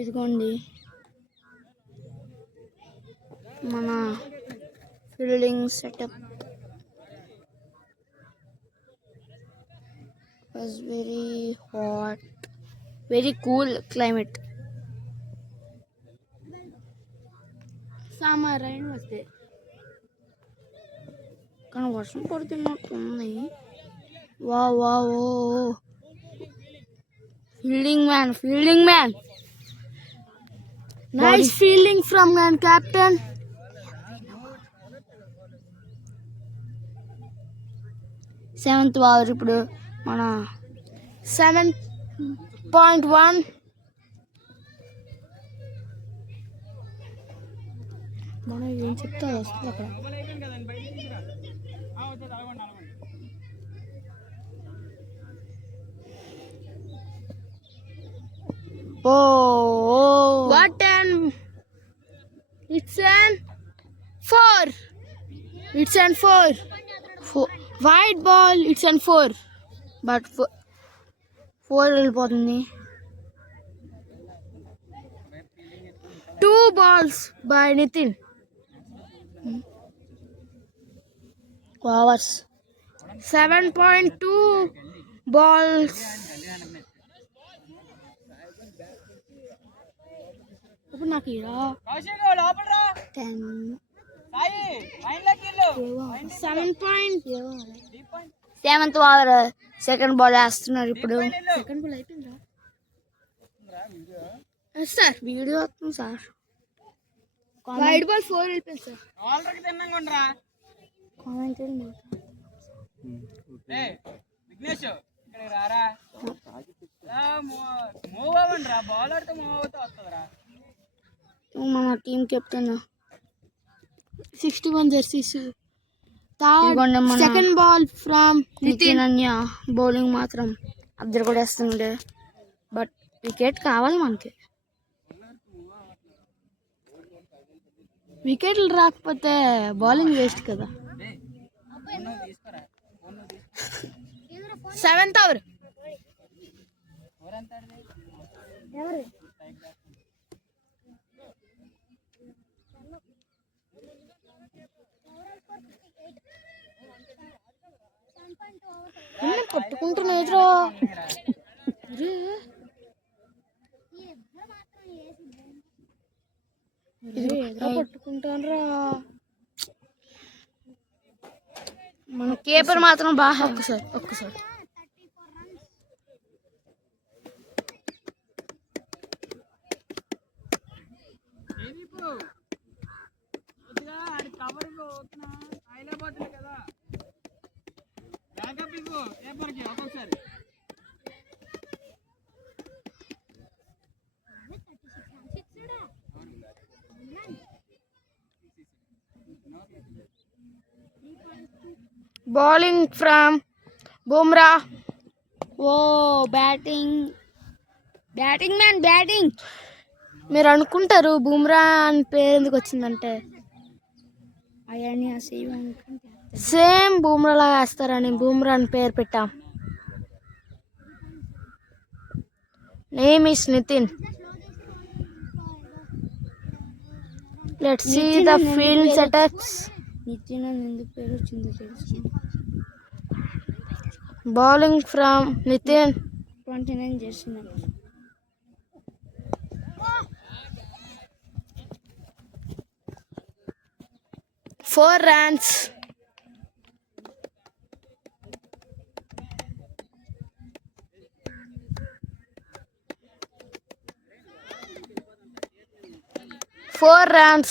ఇదిగోండి మన fielding setup. Was very hot, very cool climate. Summer rain వస్తే కానీ వర్షం పడుతున్నట్టుంది. వా వా ఓ fielding man, nice fielding from man captain. Seventh over ఇప్పుడు మన 7.1. మనం ఏం చెప్తా వస్తుంది అక్కడ. What an it's an 4. It's an 4. Wide ball. It's an 4. But 4 వెళ్ళిపోతుంది. 2 balls by Nitin. Overs. 7.2 balls. ఇప్పుడు నాకు 7th ఓవర్ సెకండ్ బాల్ వేస్తున్నారు ఇప్పుడు. సెకండ్ బాల్ అయిపోయిందా సార్? వీడియో వస్తుంది సార్. వైడ్ బాల్ 4 వెళ్ళిపోయింది సార్. కామెంట్ మన team captain 61 jerseys. Second ball from Nitin అన్య. బౌలింగ్ మాత్రం అద్దరు కూడా వేస్తుండే, బట్ వికెట్ కావాలి మనకి. వికెట్లు రాకపోతే బౌలింగ్ వేస్ట్ కదా. 7th over. కొట్టుకుంటున్నా పట్టుకుంటానరా. మన కేపర్ మాత్రం బాగా. ఒక్కసారి బౌలింగ్ ఫ్రమ్ బుమ్రా. ఓ బ్యాటింగ్ మ్యాన్. మీరు అనుకుంటారు బుమ్రా అని పేరు ఎందుకు వచ్చిందంటే సేమ్ బుమ్రా లాగా వేస్తారని బుమ్రా అని పేరు పెట్టాం. Name is Nitin. Let's see the field setups. Nitin అని ఎందుకు పేరు వచ్చిందో తెలుసు. Bowling from Nitin 29 jersey number. 4 runs. Four runs.